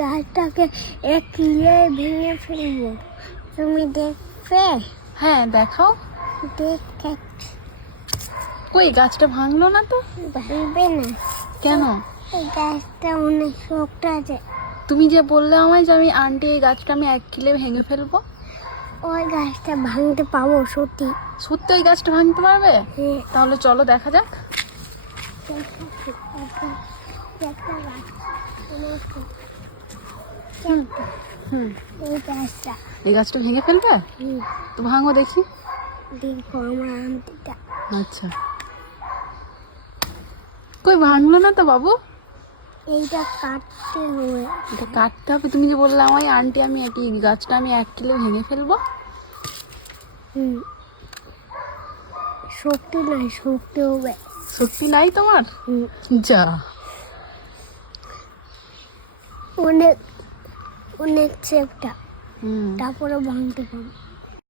গাছটাকে এক কিলে ভেঙে ফেলবো, তুমি দেখবে? হ্যাঁ দেখাও। দেখে কই গাছটা ভাঙলো না তো? ভাঙবে না, কেন? এই গাছটা অনেক শক্ত আছে। তুমি যে বললে আমায় যে আমি আন্টি এই গাছটা আমি 1 কিলে ভেঙে ফেলবো, ওই গাছটা ভাঙতে পাবো সত্যি? সত্যি ওই গাছটা ভাঙতে পারবে? হ্যাঁ, তাহলে চলো দেখা যাক। একটা গাছ, হুম, এই গাছটা। এই গাছটা ভেঙে ফেলবে? তো ভাঙো দেখি। দেখো আমার আন্টিটা। আচ্ছা, কই ভাঙলো না তো বাবু? এইটা কাটতে হবে। এটা কাটতে হবে। তুমি যে বললে আমায় আন্টি আমি এই গাছটা আমি 1 কিলো ভেঙে ফেলবো। শক্তি নাই, শক্তি হবে। সত্যি নাই তোমার? যা, অনেক অনেক চেপটা, হুম, তারপরে ভাঙতে পারবো।